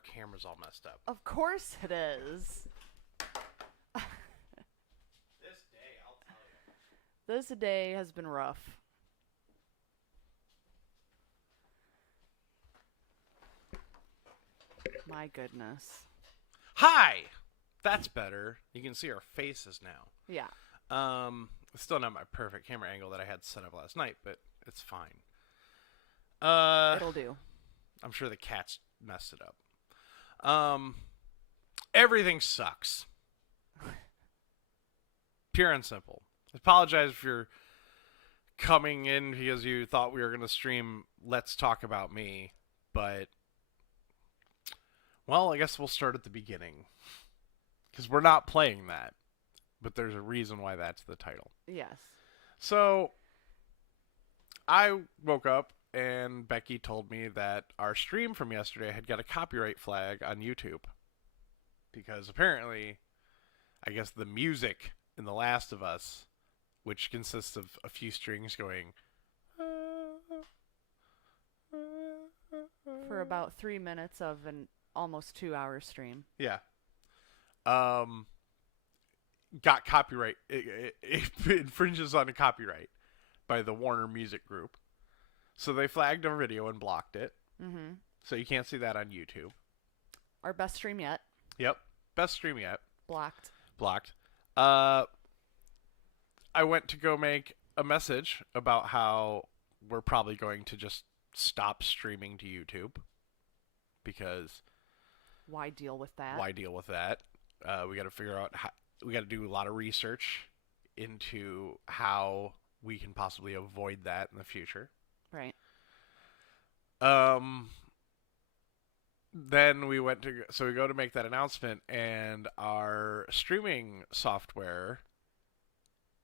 our camera's all messed up. Of course it is. This day, I'll tell you. This day has been rough. My goodness. Hi! That's better. You can see our faces now. Yeah. Still not my perfect camera angle that I had set up last night, but it's fine. It'll do. I'm sure the cats messed it up. Everything sucks. Pure and simple. I apologize if you're coming in because you thought we were going to stream Let's Talk About Me, but, well, I guess we'll start at the beginning. Because we're not playing that, but there's a reason why that's the title. Yes. So, I woke up and Becky told me that our stream from yesterday had got a copyright flag on YouTube. Because apparently, I guess the music in The Last of Us, which consists of a few strings going For about 3 minutes of an almost 2-hour stream. Yeah. Got copyright. It infringes on a copyright by the Warner Music Group. So they flagged our video and blocked it. Mm-hmm. So you can't see that on YouTube. Our best stream yet. Yep. Best stream yet. Blocked. Blocked. I went to go make a message about how we're probably going to just stop streaming to YouTube. Because Why deal with that? why deal with that? We got to figure out how, we got to do a lot of research into how we can possibly avoid that in the future. Right. Then we went to we go to make that announcement, and our streaming software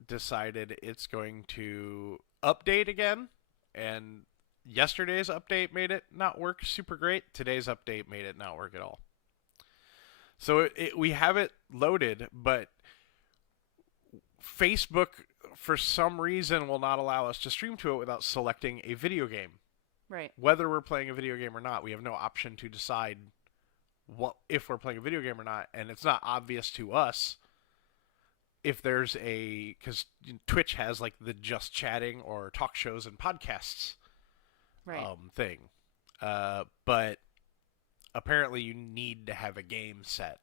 decided it's going to update again, and yesterday's update made it not work super great. Today's update made it not work at all. So we have it loaded, but Facebook, for some reason, will not allow us to stream to it without selecting a video game. Right. Whether we're playing a video game or not, we have no option to decide if we're playing a video game or not, and it's not obvious to us if there's because Twitch has like the just chatting or talk shows and podcasts Right. thing, but apparently you need to have a game set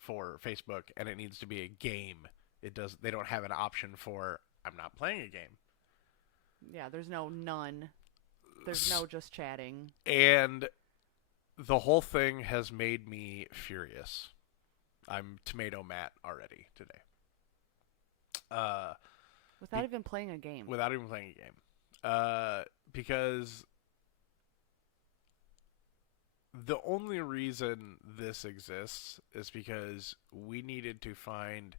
for Facebook, and it needs to be a game. They don't have an option for I'm not playing a game. Yeah, there's no none. There's no just chatting. And the whole thing has made me furious. I'm tomato Matt already today. Without even playing a game. Without even playing a game. Because the only reason this exists is because we needed to find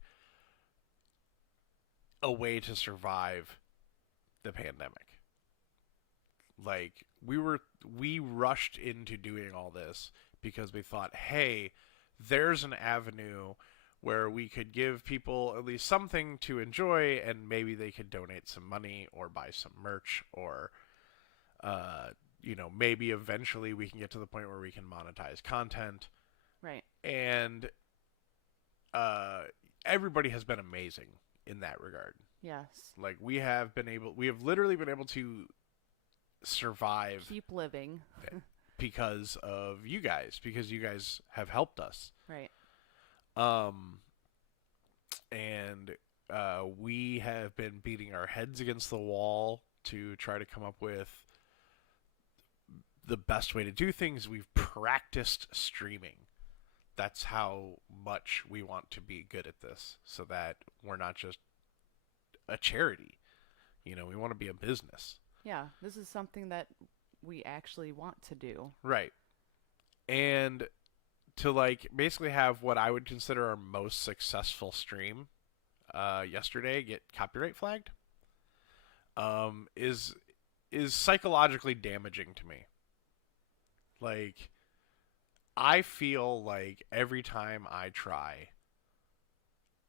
a way to survive the pandemic. Like, we rushed into doing all this because we thought, hey, there's an avenue where we could give people at least something to enjoy, and maybe they could donate some money or buy some merch, or maybe eventually we can get to the point where we can monetize content. Right. And everybody has been amazing in that regard. Yes. Like, we have literally been able to survive. Keep living. because you guys have helped us. Right. And we have been beating our heads against the wall to try to come up with the best way to do things. We've practiced streaming. That's how much we want to be good at this, so that we're not just a charity. We want to be a business. Yeah, this is something that we actually want to do. Right. And to basically have what I would consider our most successful stream yesterday get copyright flagged is psychologically damaging to me. Like, I feel like every time I try,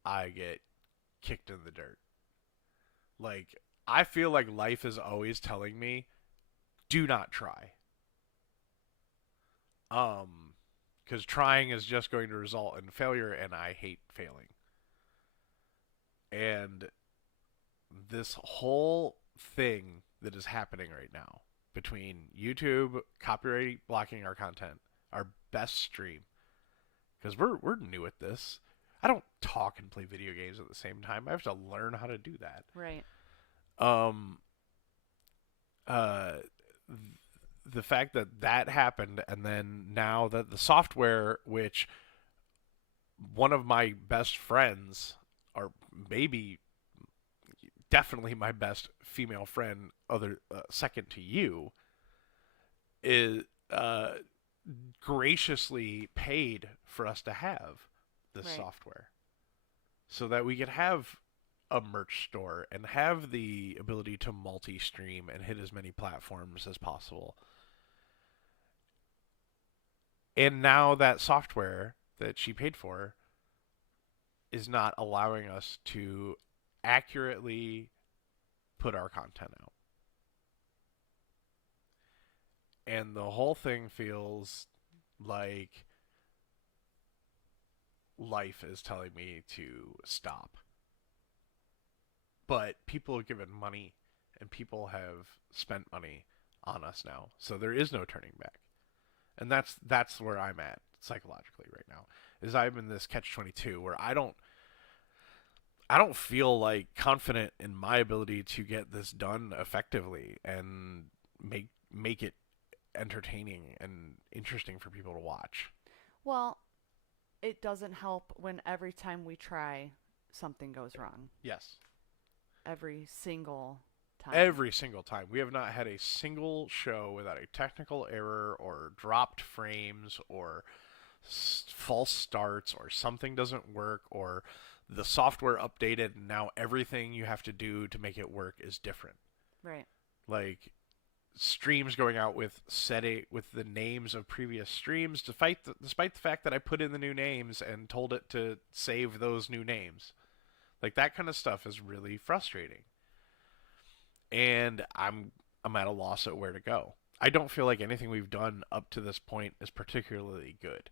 I get kicked in the dirt. Like, I feel like life is always telling me, do not try. because trying is just going to result in failure, and I hate failing. And this whole thing that is happening right now between YouTube copyright blocking our content, our best stream, because we're new at this. I don't talk and play video games at the same time. I have to learn how to do that. Right. Um, uh, the fact that that happened, and then now that the software, which one of my best friends, or maybe definitely my best female friend, other second to you, is graciously paid for us to have this Right. software, so that we could have a merch store and have the ability to multi-stream and hit as many platforms as possible. And now that software that she paid for is not allowing us to accurately put our content out. And the whole thing feels like life is telling me to stop. But people have given money, and people have spent money on us now, so there is no turning back. And that's where I'm at psychologically right now. Is I'm in this catch-22 where I don't feel like confident in my ability to get this done effectively and make it entertaining and interesting for people to watch. Well, it doesn't help when every time we try, something goes wrong. Yes. Every single time. Every single time. We have not had a single show without a technical error or dropped frames or false starts or something doesn't work or the software updated and now everything you have to do to make it work is different. Right. Like streams going out with the names of previous streams despite the fact that I put in the new names and told it to save those new names. Like that kind of stuff is really frustrating. And I'm at a loss at where to go. I don't feel like anything we've done up to this point is particularly good.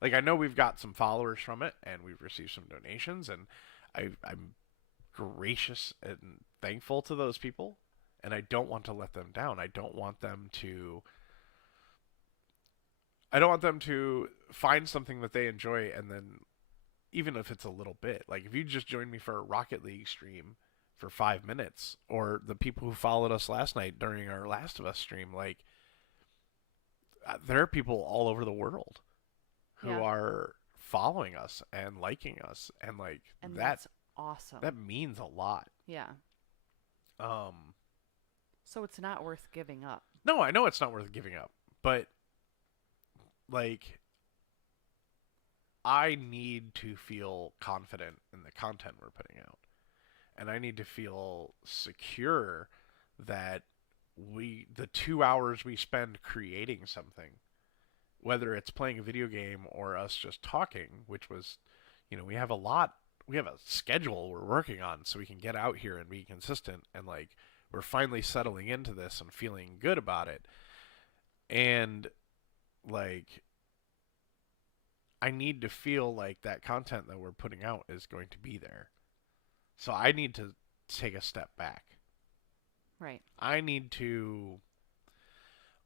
Like I know we've got some followers from it and we've received some donations and I'm gracious and thankful to those people, and I don't want to let them down. I don't want them to find something that they enjoy and then, even if it's a little bit, like if you just joined me for a Rocket League stream for 5 minutes, or the people who followed us last night during our Last of Us stream, like there are people all over the world who Yeah. are following us and liking us, and like And that that's awesome. that means a lot. Yeah. Um, So it's not worth giving up. no, I know it's not worth giving up, but like I need to feel confident in the content we're putting out. And I need to feel secure that the 2 hours we spend creating something, whether it's playing a video game or us just talking, which was, we have a schedule we're working on so we can get out here and be consistent, and like we're finally settling into this and feeling good about it. And like I need to feel like that content that we're putting out is going to be there. So I need to take a step back. Right. I need to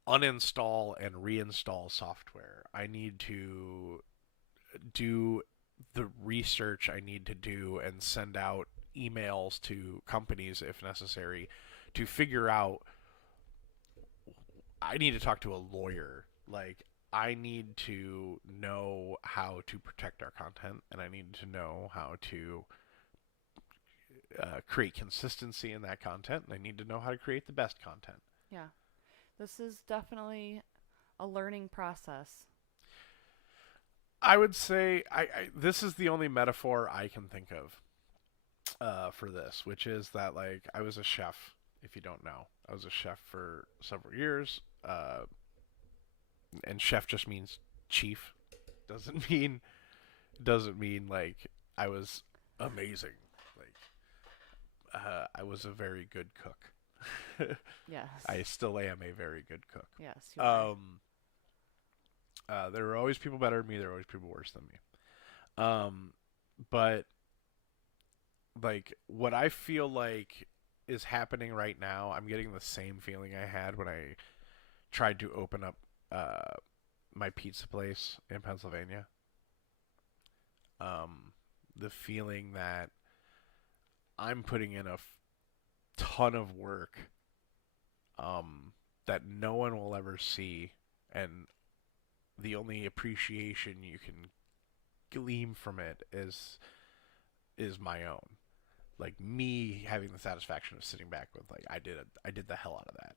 uninstall and reinstall software. I need to do the research I need to do and send out emails to companies if necessary to figure out. I need to talk to a lawyer. Like, I need to know how to protect our content, and I need to know how to create consistency in that content, and I need to know how to create the best content. Yeah. This is definitely a learning process. I would say this is the only metaphor I can think of for this, which is that like I was a chef. If you don't know, I was a chef for several years, and chef just means chief. Doesn't mean like I was amazing. I was a very good cook. Yes. I still am a very good cook. Yes. You are. There were always people better than me. There were always people worse than me. But like what I feel like is happening right now, I'm getting the same feeling I had when I tried to open up my pizza place in Pennsylvania. The feeling that I'm putting in a ton of work that no one will ever see, and the only appreciation you can glean from it is my own. Like me having the satisfaction of sitting back with like I did the hell out of that.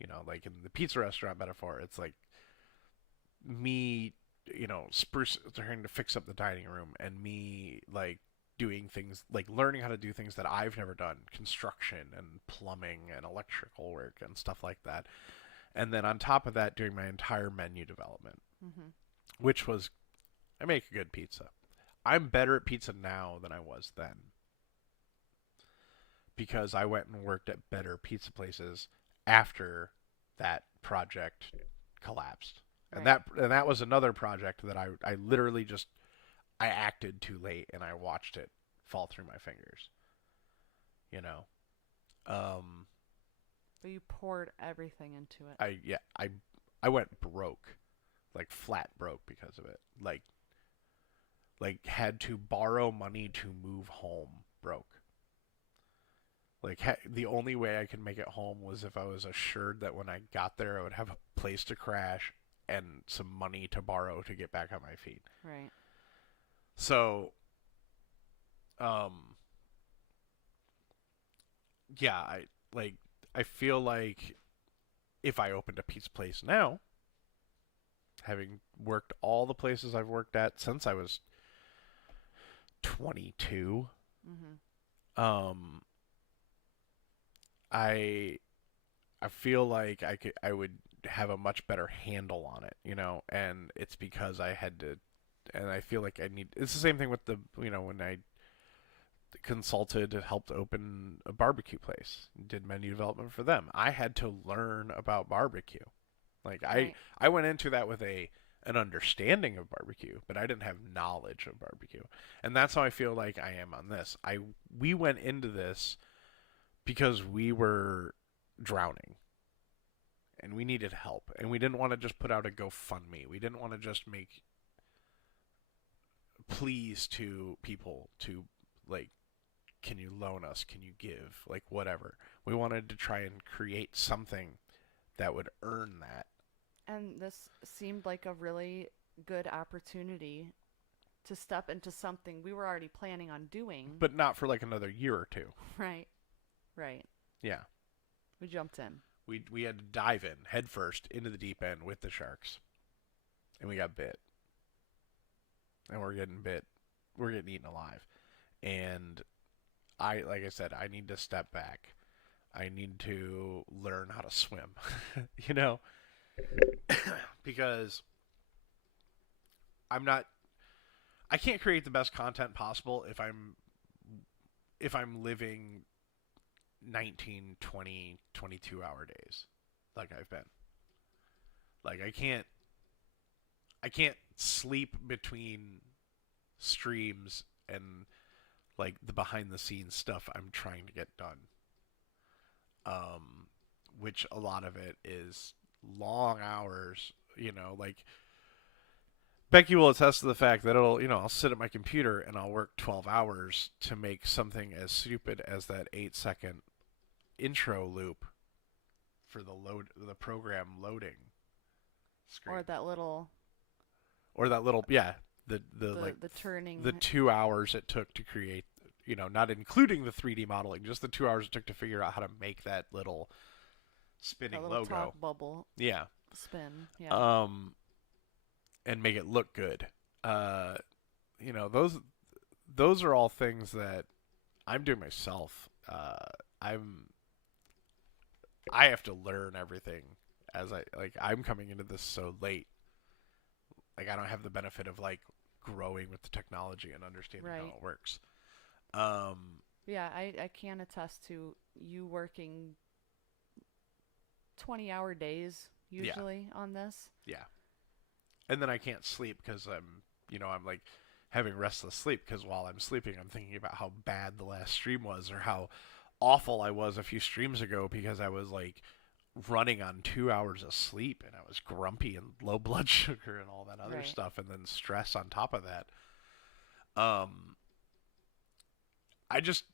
You know, like in the pizza restaurant metaphor, it's like me, you know, spruce trying to fix up the dining room and me like doing things like learning how to do things that I've never done, construction and plumbing and electrical work and stuff like that. And then on top of that doing my entire menu development, Mm-hmm. which was I make a good pizza. I'm better at pizza now than I was then because I went and worked at better pizza places after that project collapsed. And Right. that was another project that I literally just I acted too late and I watched it fall through my fingers. You know. Um But you poured everything into it. I yeah, I went broke. Like flat broke because of it. Like had to borrow money to move home broke. Like the only way I could make it home was if I was assured that when I got there I would have a place to crash and some money to borrow to get back on my feet. Right. So, um, yeah, I feel like if I opened a pizza place now, having worked all the places I've worked at since I was 22, Mm-hmm. um, I I feel like I would have a much better handle on it, you know, and it's because I had to, and I feel like I need. It's the same thing with the, you know, when I consulted, helped open a barbecue place, did menu development for them. I had to learn about barbecue. Like Right. I went into that with a an understanding of barbecue, but I didn't have knowledge of barbecue. And that's how I feel like I am on this. I we went into this because we were drowning and we needed help and we didn't want to just put out a GoFundMe. We didn't want to just make pleas to people to like can you loan us? Can you give? Like whatever. We wanted to try and create something that would earn that. And this seemed like a really good opportunity to step into something we were already planning on doing. But not for like another year or two. Right. Right. Yeah. We jumped in. We had to dive in head first into the deep end with the sharks. And we got bit. And we're getting bit. We're getting eaten alive. And I like I said, I need to step back. I need to learn how to swim. you know? Because I'm not I can't create the best content possible if I'm living 19, 20, 22 hour days like I've been. Like I can't sleep between streams and like the behind the scenes stuff I'm trying to get done. Um which a lot of it is long hours, you know, like Becky will attest to the fact that it'll, you know, I'll sit at my computer and I'll work 12 hours to make something as stupid as that 8-second intro loop for the program loading screen. Or that little yeah, the like The turning, the 2 hours it took to create, you know, not including the 3D modeling, just the 2 hours it took to figure out how to make that little spinning that little logo. talk bubble Yeah. spin. Yeah. And make it look good. You know, those are all things that I'm doing myself. I have to learn everything as I'm coming into this so late. Like I don't have the benefit of like growing with the technology and understanding how Right. it works. Um, Yeah, I can attest to you working 20-hour days yeah, usually on this. yeah. and then I can't sleep because I'm like having restless sleep because while I'm sleeping, I'm thinking about how bad the last stream was or how awful I was a few streams ago because I was like running on 2 hours of sleep and I was grumpy and low blood sugar and all that other Right. stuff, and then stress on top of that. Um, I just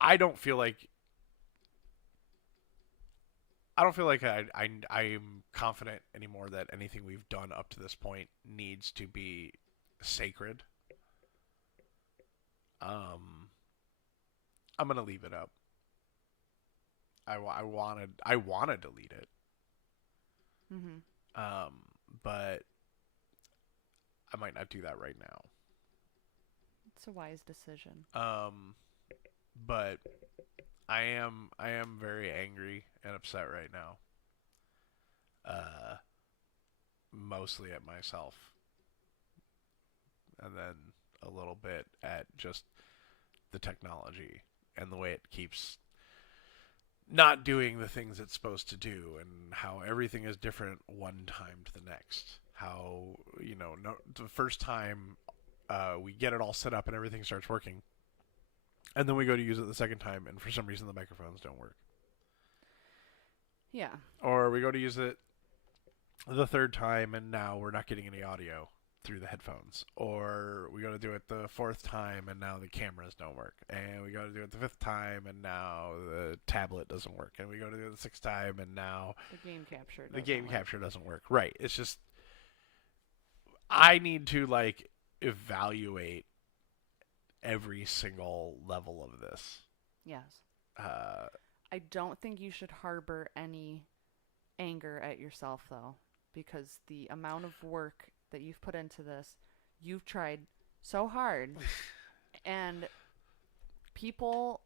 I don't feel like I'm confident anymore that anything we've done up to this point needs to be sacred. Um, I'm gonna leave it up. I want to delete it. Mhm. Um, but I might not do that right It's a wise decision. now. But I am very angry and upset right now. Uh, Mostly at myself, and then a little bit at just the technology and the way it keeps not doing the things it's supposed to do, and how everything is different one time to the next. How no, the first time we get it all set up and everything starts working, and then we go to use it the second time, and for some reason the microphones don't work. Yeah. Or we go to use it the third time, and now we're not getting any audio through the headphones. Or we go to do it the fourth time, and now the cameras don't work. And we go to do it the fifth time, and now the tablet doesn't work. And we go to do it the sixth time, and now The game capture. the Doesn't game work. capture doesn't work. Right. It's just I need to like evaluate every single level of this. Yes. Uh, I don't think you should harbor any anger at yourself though, because the amount of work that you've put into this, you've tried so hard, and people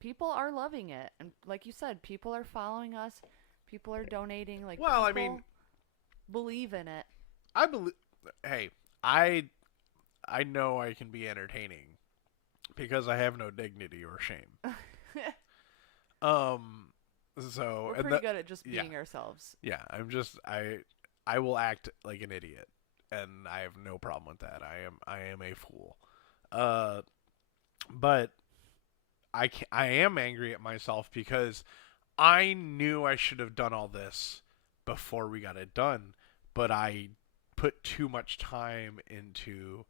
people are loving it, and like you said, people are following us, people are donating, like well, I people mean, believe in it. I believe. Hey, I know I can be entertaining because I have no dignity or shame. Um, so We're and pretty good at just yeah, being ourselves. yeah, I will act like an idiot, and I have no problem with that. I am a fool. Uh, but I am angry at myself because I knew I should have done all this before we got it done, but I put too much time into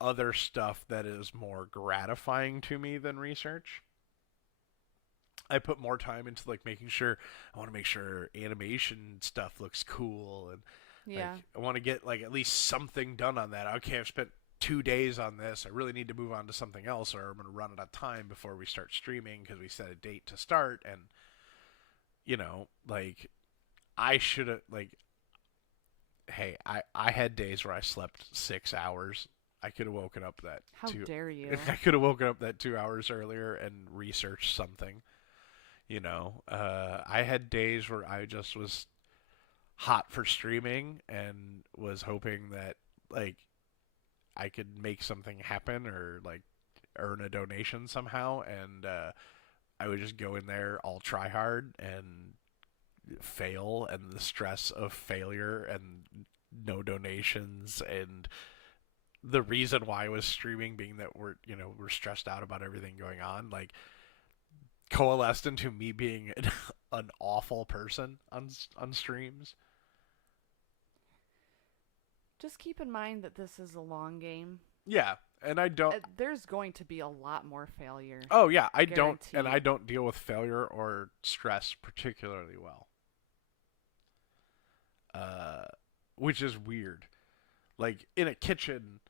other stuff that is more gratifying to me than research. I put more time into like making sure I want to make sure animation stuff looks cool, and like Yeah. I want to get like at least something done on that. Okay, I've spent 2 days on this. I really need to move on to something else, or I'm going to run out of time before we start streaming because we set a date to start. And like I should have like, hey, I had days where I slept 6 hours. I could have woken up that How two. dare you? I could have woken up that 2 hours earlier and researched something. I had days where I just was hot for streaming and was hoping that like I could make something happen or like earn a donation somehow, and I would just go in there all try hard and fail, and the stress of failure and no donations, and the reason why I was streaming being that we're stressed out about everything going on, like coalesced into me being an awful person on streams. Just keep in mind that this is a long game. Yeah, and I don't. There's going to be a lot more failure. Oh yeah, I don't, and Guaranteed. I don't deal with failure or stress particularly well. Uh, which is weird. Like in a kitchen,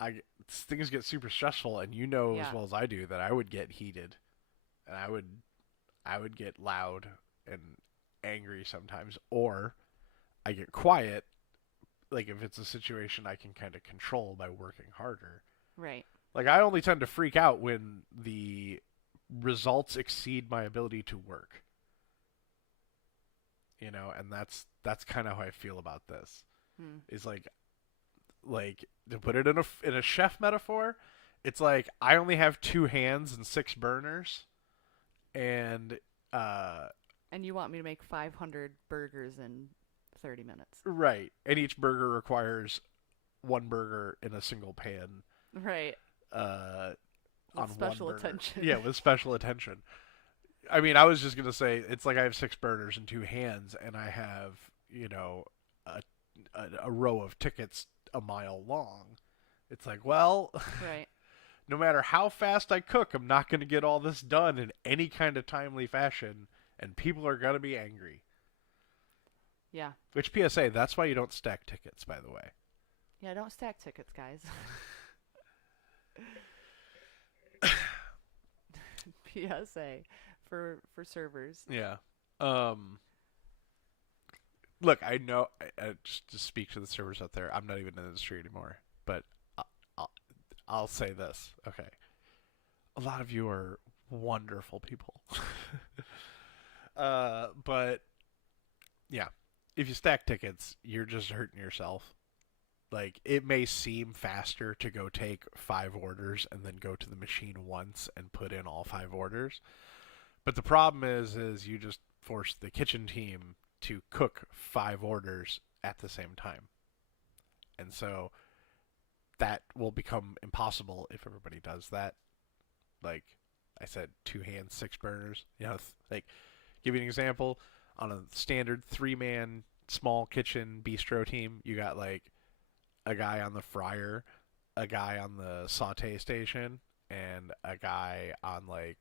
I things get super stressful, and you know as Yeah. well as I do that I would get heated, and I would get loud and angry sometimes, or I get quiet. Like if it's a situation I can kind of control by working harder. Right. Like I only tend to freak out when the results exceed my ability to work. And that's kind of how I feel about this. Hmm. Is like to put it in a chef metaphor, it's like I only have 2 hands and 6 burners, and uh And you want me to make 500 burgers in 30 minutes. Right. And each burger requires one burger in a single pan. Right. On With special one burger. attention. Yeah, with special attention. I mean, I was just gonna say it's like I have 6 burgers in 2 hands, and I have a row of tickets a mile long. It's like, well, Right. no matter how fast I cook, I'm not gonna get all this done in any kind of timely fashion, and people are gonna be angry. Yeah. Which PSA, that's why you don't stack tickets, by the way. Yeah, don't stack tickets, guys. PSA for servers. Yeah. Look, I know. Just to speak to the servers out there, I'm not even in the industry anymore. But I'll say this. Okay, a lot of you are wonderful people. But yeah, if you stack tickets, you're just hurting yourself. Like, it may seem faster to go take 5 orders and then go to the machine once and put in all 5 orders. But the problem is you just force the kitchen team to cook 5 orders at the same time. And so that will become impossible if everybody does that. Like I said, 2 hands, 6 burners. You know, like, give you an example. On a standard 3-man small kitchen bistro team, you got like a guy on the fryer, a guy on the saute station, and a guy on like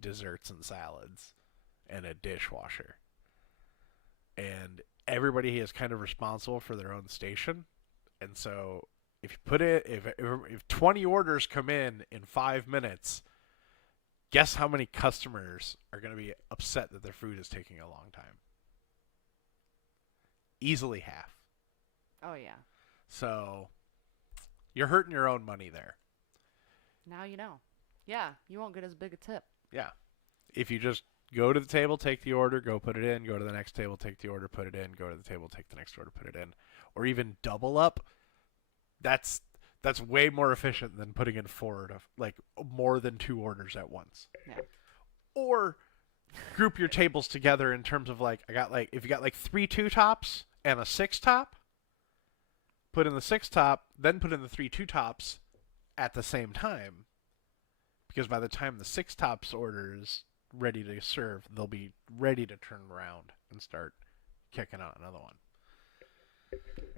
desserts and salads, and a dishwasher. And everybody is kind of responsible for their own station. And so if you put it, if 20 orders come in 5 minutes, guess how many customers are going to be upset that their food is taking a long time? Easily half. Oh yeah. So you're hurting your own money there. Now you know. Yeah, you won't get as big a tip. Yeah. If you just go to the table, take the order, go put it in, go to the next table, take the order, put it in, go to the table, take the next order, put it in, or even double up, that's way more efficient than putting in 4 like more than 2 orders at once. Yeah. Or group your tables together in terms of like, if you got like 3 2-tops and a 6-top, put in the 6-top, then put in the 3 2-tops at the same time. Because by the time the 6-tops order's ready to serve, they'll be ready to turn around and start kicking out another one.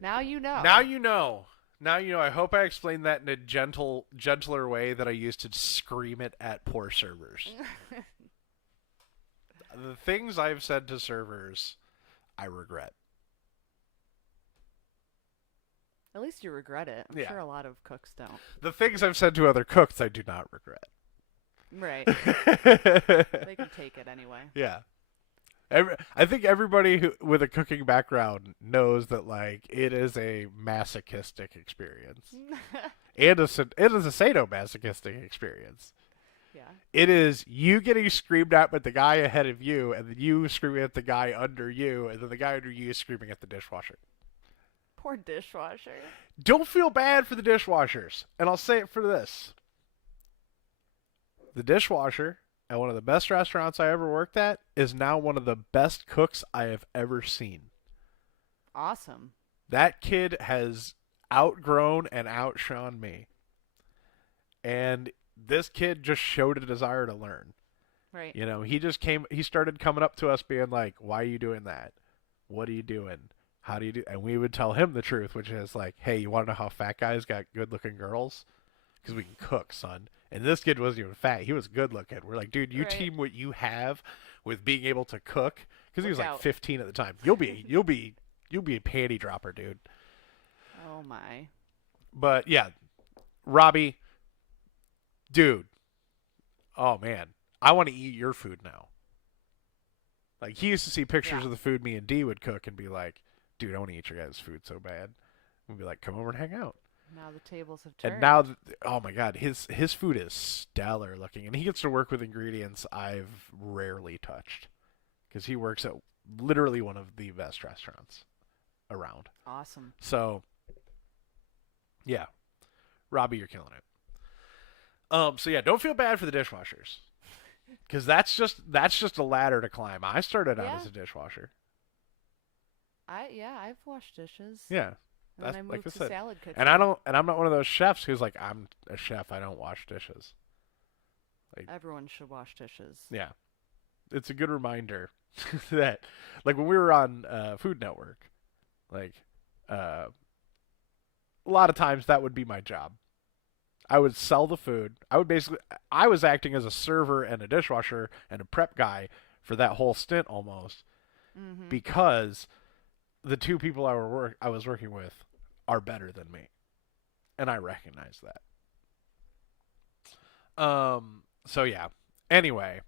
Now you know. Now you know. Now you know. I hope I explained that in a gentler way that I used to scream it at poor servers. The things I've said to servers, I regret. At least you regret it. I'm sure a lot of cooks don't. The things I've said to other cooks, I do not regret. Right. They can take it anyway. Yeah. I think everybody with a cooking background knows that, like, it is a masochistic experience. It is a sadomasochistic experience. Yeah. It is you getting screamed at by the guy ahead of you, and then you screaming at the guy under you, and then the guy under you screaming at the dishwasher. Poor dishwasher. Don't feel bad for the dishwashers. And I'll say it for this. The dishwasher at one of the best restaurants I ever worked at is now one of the best cooks I have ever seen. Awesome. That kid has outgrown and outshone me. And this kid just showed a desire to learn. Right. You know, he started coming up to us being like, why are you doing that? What are you doing? How do you do? And we would tell him the truth, which is like, hey, you want to know how fat guys got good-looking girls? Because we can cook, son. And this kid wasn't even fat. He was good-looking. We're like, dude, you team what you have with being able to cook. Because he was like 15 at the time. You'll be a panty dropper, dude. Oh my. But yeah, Robbie, dude. Oh man, I want to eat your food now. Like, he used to see pictures of the food me and Dee would cook and be like, dude, I want to eat your guys' food so bad. We'd be like, come over and hang out. Now the tables have turned. And now, oh my God, his food is stellar looking. And he gets to work with ingredients I've rarely touched. Because he works at literally one of the best restaurants around. Awesome. So, yeah. Robbie, you're killing it. So yeah, don't feel bad for the dishwashers. Because that's just a ladder to climb. I started out as a dishwasher. I've washed dishes. Yeah, And then that's I like I moved to said. Salad Kitchen. And I don't, and I'm not one of those chefs who's like, I'm a chef, I don't wash dishes. Like, Everyone should wash dishes. yeah, it's a good reminder that, like, when we were on Food Network, like, a lot of times that would be my job. I would sell the food. I was acting as a server and a dishwasher and a prep guy for that whole stint almost, Mm-hmm. because the two people I was working with are better than me, and I recognize that. So yeah. Anyway,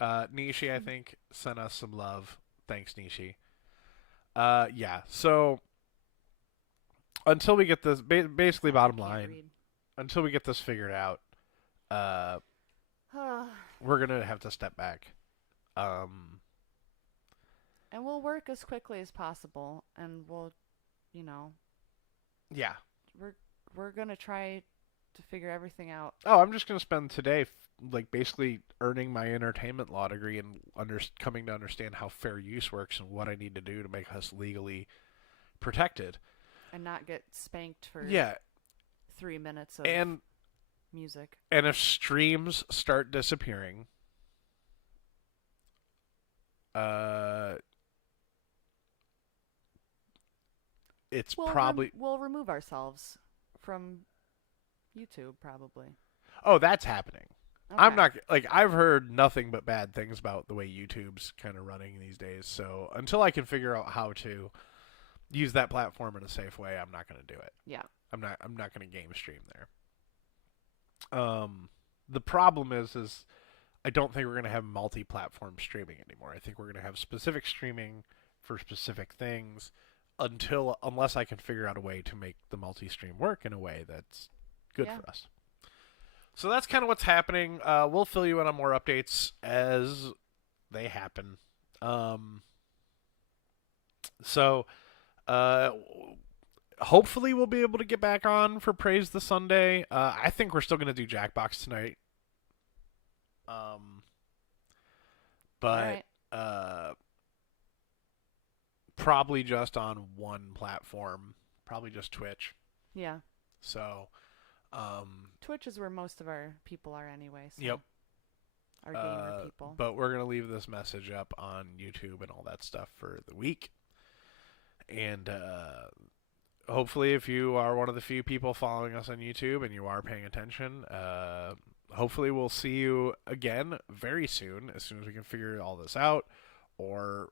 Nishi, I think, sent us some love. Thanks, Nishi. Yeah. So until we get this, basically, Sorry, I bottom can't line, read. until we get this figured out, uh, we're gonna have to step back. Um, And we'll work as quickly as possible, and we'll, you know, yeah. we're we're gonna try to figure everything out. Oh, I'm just gonna spend today, like, basically earning my entertainment law degree and coming to understand how fair use works and what I need to do to make us legally protected. And not get spanked for Yeah, 3 minutes of and music. if streams start disappearing, uh, it's probably. We'll remove ourselves from YouTube probably. Oh, that's happening. Okay. I'm not like, I've heard nothing but bad things about the way YouTube's kind of running these days. So until I can figure out how to use that platform in a safe way, I'm not going to do it. Yeah. I'm not going to game stream there. The problem is I don't think we're going to have multi-platform streaming anymore. I think we're going to have specific streaming for specific things unless I can figure out a way to make the multi-stream work in a way that's good Yeah. for us. So that's kind of what's happening. We'll fill you in on more updates as they happen. So, hopefully we'll be able to get back on for Praise the Sunday. I think we're still going to do Jackbox tonight. But Alright. probably just on one platform, probably just Twitch. Yeah. So, Twitch is where most of our people are anyway. So yep. Our gamer people. But we're gonna leave this message up on YouTube and all that stuff for the week. And hopefully, if you are one of the few people following us on YouTube and you are paying attention, hopefully we'll see you again very soon as we can figure all this out, or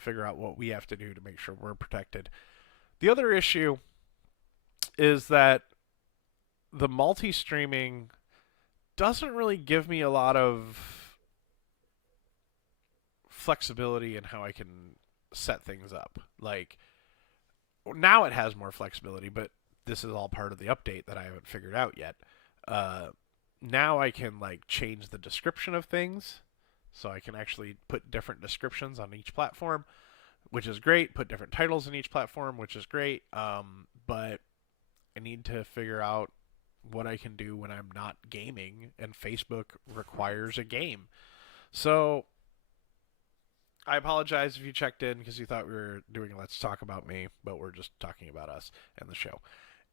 figure out what we have to do to make sure we're protected. The other issue is that the multi-streaming doesn't really give me a lot of flexibility in how I can set things up. Like, now it has more flexibility, but this is all part of the update that I haven't figured out yet. Now I can, like, change the description of things, so I can actually put different descriptions on each platform, which is great. Put different titles in each platform, which is great. But I need to figure out what I can do when I'm not gaming and Facebook requires a game. So I apologize if you checked in because you thought we were doing Let's Talk About Me, but we're just talking about us and the show.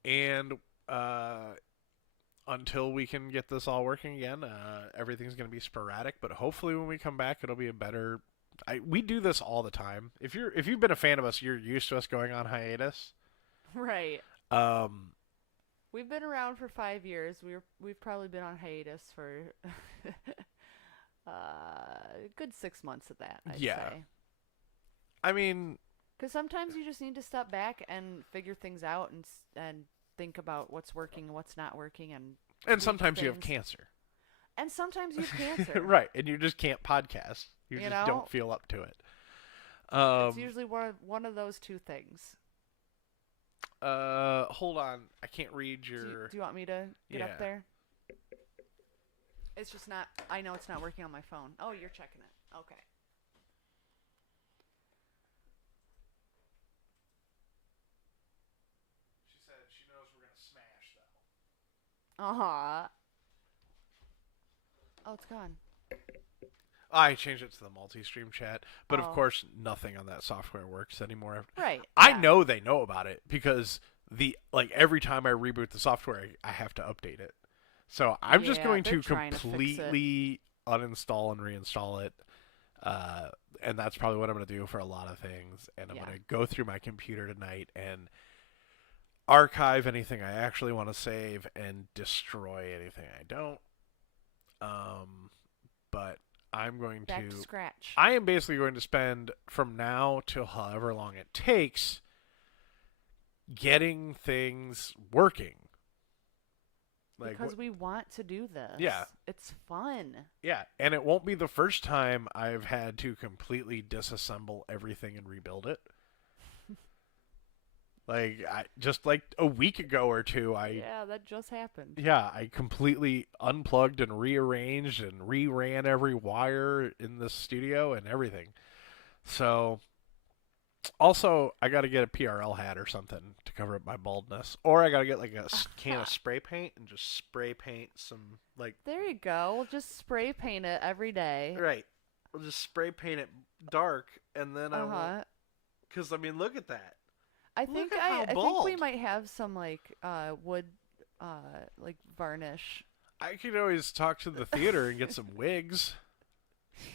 And until we can get this all working again, everything's going to be sporadic, but hopefully when we come back, it'll be a better... we do this all the time. If you've been a fan of us, you're used to us going on hiatus. Right. We've been around for 5 years. We've probably been on hiatus for a good 6 months of that, I'd say. I mean, because sometimes you just need to step back and figure things out and think about what's working and what's not working, and sometimes you have cancer. And sometimes you have cancer. Right, and you just can't podcast. You just don't feel up to it. It's usually one of those two things. Hold on. I can't read your... Do you want me to get up there? It's just not... I know it's not working on my phone. Oh, you're checking it. Okay. She said she knows we're going to smash, though. Uh-huh. Oh, it's gone. I changed it to the multi-stream chat, but of Oh. course nothing on that software works anymore. Right. I yeah. know they know about it because every time I reboot the software, I have to update it. So I'm just Yeah, going they're to trying to fix it. completely uninstall and reinstall it. And that's probably what I'm going to do for a lot of things. And I'm Yeah. going to go through my computer tonight and archive anything I actually want to save and destroy anything I don't. But I'm going Back to to. scratch. I am basically going to spend from now till however long it takes getting things working. Because we want to do this. Yeah. It's fun. Yeah, and it won't be the first time I've had to completely disassemble everything and rebuild it. Just like a week ago or two, Yeah, that just happened. I completely unplugged and rearranged and reran every wire in the studio and everything. So, also, I got to get a PRL hat or something to cover up my baldness, or I got to get like a can of spray paint and just spray paint some There you go. We'll just spray paint it every day. right. We'll just spray paint it dark, and then I Uh-huh. will. Because I mean, look at that. I Look think at how I think we bald. might have some wood varnish. I could always talk to the theater and get some wigs.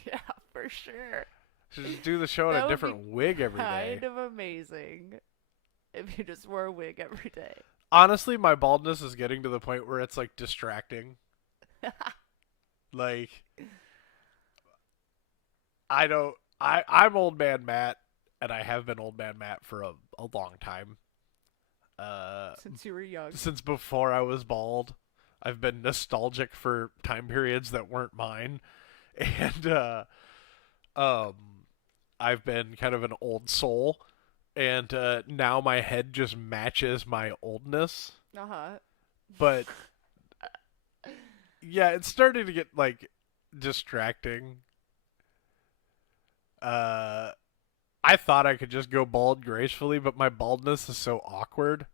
Yeah, for sure. Just do the show in That a would different be wig every day. Kind of amazing if you just wore a wig every day. Honestly, my baldness is getting to the point where it's like distracting. Like, I'm old man Matt, and I have been old man Matt for a long time. Since you were young. Since before I was bald, I've been nostalgic for time periods that weren't mine, and I've been kind of an old soul, and now my head just matches my oldness. Uh-huh. But yeah, it's starting to get like distracting. I thought I could just go bald gracefully, but my baldness is so awkward.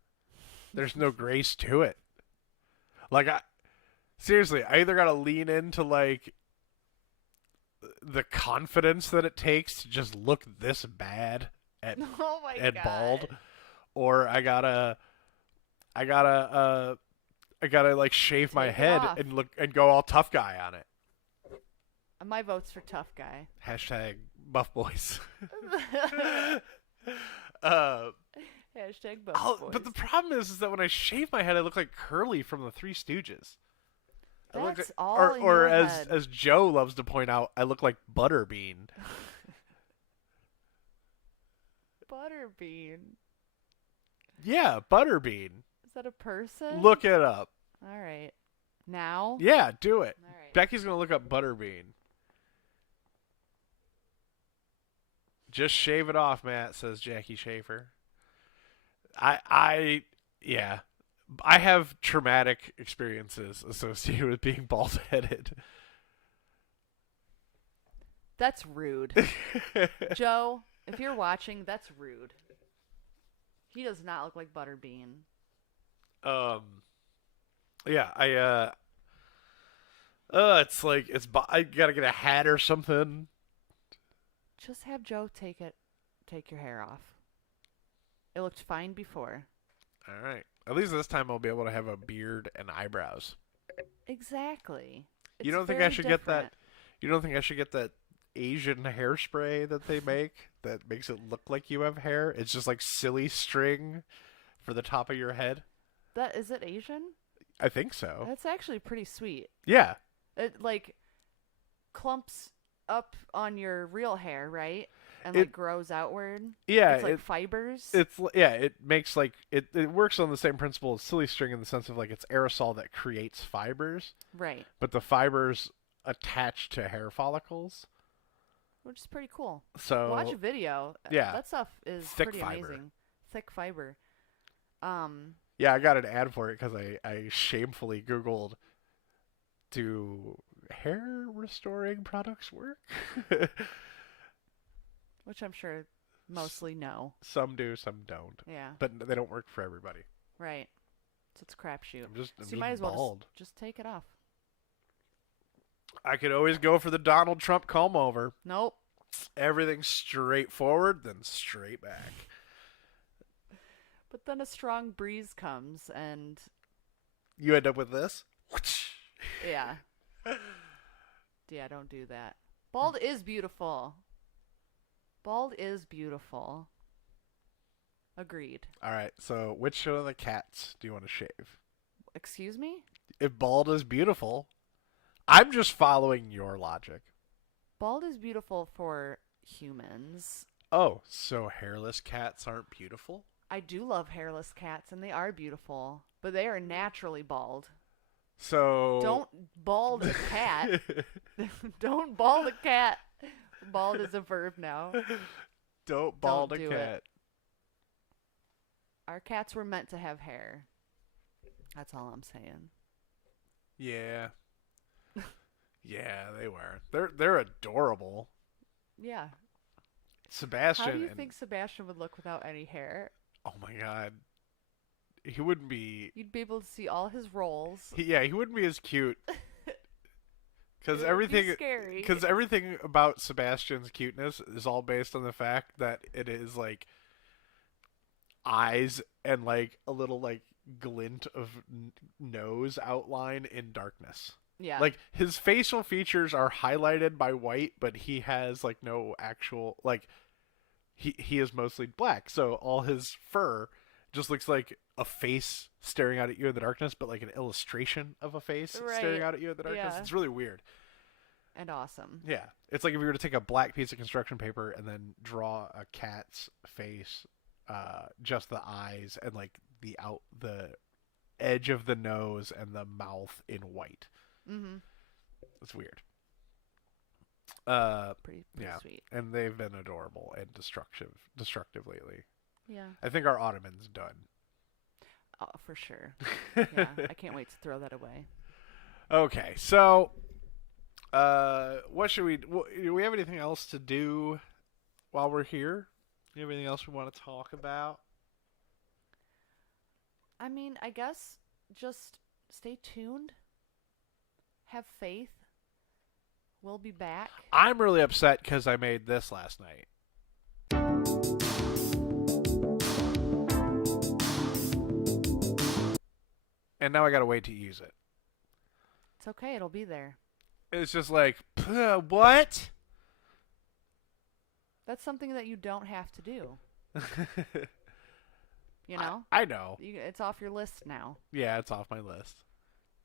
There's no grace to it. Like seriously, I either gotta lean into like the confidence that it takes to just look this bad at Oh my and god. bald, or I gotta like shave my Take it head off. and look and go all tough guy on it. My vote's for tough guy. Hashtag buff boys. uh, Hashtag buff boys. but the problem is that when I shave my head, I look like Curly from the Three Stooges. I look That's like, all in or your as head. as Joe loves to point out, I look like Butterbean. Butterbean. Yeah, Butterbean. Is that a person? Look it up. All right. Now? Yeah, do it. All right. Becky's gonna look up Butterbean. Just shave it off, Matt, says Jackie Schaefer. Yeah. I have traumatic experiences associated with being bald headed. That's rude. Joe, if you're watching, that's rude. He does not look like Butterbean. Yeah, it's like I gotta get a hat or something. Just have Joe take your hair off. It looked fine before. All right. At least this time I'll be able to have a beard and eyebrows. Exactly. You don't think I should get that? You don't think I should get that Asian hairspray that they make that makes it look like you have hair? It's just like silly string for the top of your head. That is it Asian? I think so. That's actually pretty sweet. Yeah. It like clumps up on your real hair, right? And It- like grows outward. Yeah. It's like fibers. It makes like it works on the same principle as silly string in the sense of like it's aerosol that creates fibers, right. but the fibers attach to hair follicles. Which is pretty cool. So Watch a video. yeah. That stuff is Thick pretty fiber. amazing. Thick fiber. yeah, I got an ad for it because I shamefully Googled, do hair restoring products work? Which I'm sure mostly no. Some do, some don't. Yeah. But they don't work for everybody. Right. So it's a crapshoot. I'm So you just might as well bald. just take it off. I could always go for the Donald Trump comb over. Nope. Everything straight forward, then straight back. But then a strong breeze comes, and You end up with this. yeah. Yeah, don't do that. Bald is beautiful. Bald is beautiful. Agreed. All right. So, which of the cats do you want to shave? Excuse me? If bald is beautiful, I'm just following your logic. Bald is beautiful for humans. Oh, so hairless cats aren't beautiful? I do love hairless cats, and they are beautiful, but they are naturally bald. So Don't bald a cat. Don't bald a cat. Bald is a verb now. Don't bald Don't a do cat. it. Our cats were meant to have hair. That's all I'm saying. Yeah. Yeah, they were. They're adorable. Yeah. Sebastian. How do you and- think Sebastian would look without any hair? Oh my god. He wouldn't be. You'd be able to see all his rolls. He wouldn't be as cute. Because It would be everything. scary. Because everything about Sebastian's cuteness is all based on the fact that it is like eyes and like a little like glint of nose outline in darkness. Yeah. Like his facial features are highlighted by white, but he has like no actual like he is mostly black. So all his fur just looks like a face staring out at you in the darkness, but like an illustration of a face staring Right. out at you in the darkness. Yeah. It's really weird. and awesome. Yeah. It's like if you were to take a black piece of construction paper and then draw a cat's face, just the eyes and like the edge of the nose and the mouth in white. Mm-hmm. It's weird. Pretty Yeah. sweet. And they've been adorable and destructive lately. Yeah. I think our ottoman's done. Oh, for sure. Yeah. I can't wait to throw that away. Okay, so what should we do? We have anything else to do while we're here? Do you have anything else we want to talk about? I mean, I guess just stay tuned. Have faith. We'll be back. I'm really upset because I made this last night. And now I gotta wait to use it. It's okay. It'll be there. It's just like, what? That's something that you don't have to do. You know? I know. It's off your list now. Yeah, it's off my list.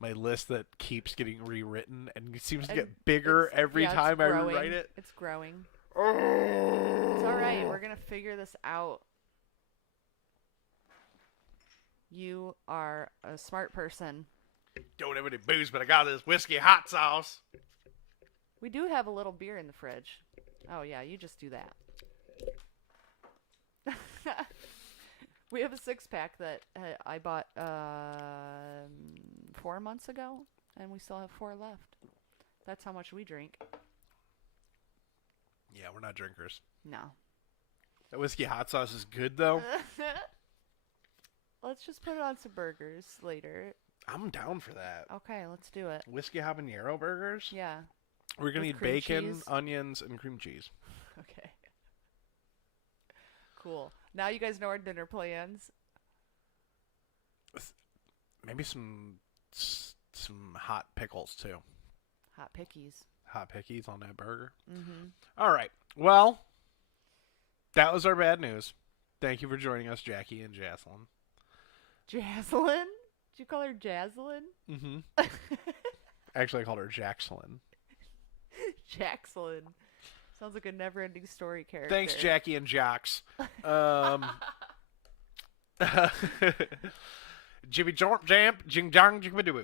My list that keeps getting rewritten and seems to And get bigger it's- every yeah, it's time I growing. rewrite it. It's growing. Oh. It's all right. We're going to figure this out. You are a smart person. Don't have any booze, but I got this whiskey hot sauce. We do have a little beer in the fridge. Oh, yeah. You just do that. We have a 6-pack that I bought 4 months ago, and we still have 4 left. That's how much we drink. Yeah, we're not drinkers. No. That whiskey hot sauce is good, though. Let's just put it on some burgers later. I'm down for that. Okay, let's do it. Whiskey habanero burgers? Yeah. We're going to With need cream bacon, cheese? onions, and cream cheese. Okay. Cool. Now you guys know our dinner plans. Maybe some hot pickles, too. Hot pickies. Hot pickies on that burger. Mm-hmm. All right. Well, that was our bad news. Thank you for joining us, Jackie and Jocelyn. Jaslyn? Did you call her Jaslyn? Mm-hmm. Actually, I called her Jaxlyn. Jaxlyn. Sounds like a never-ending story character. Thanks, Jackie and Jocks. Jimmy Jump Jamp, Jing Jong Jimmy Doo.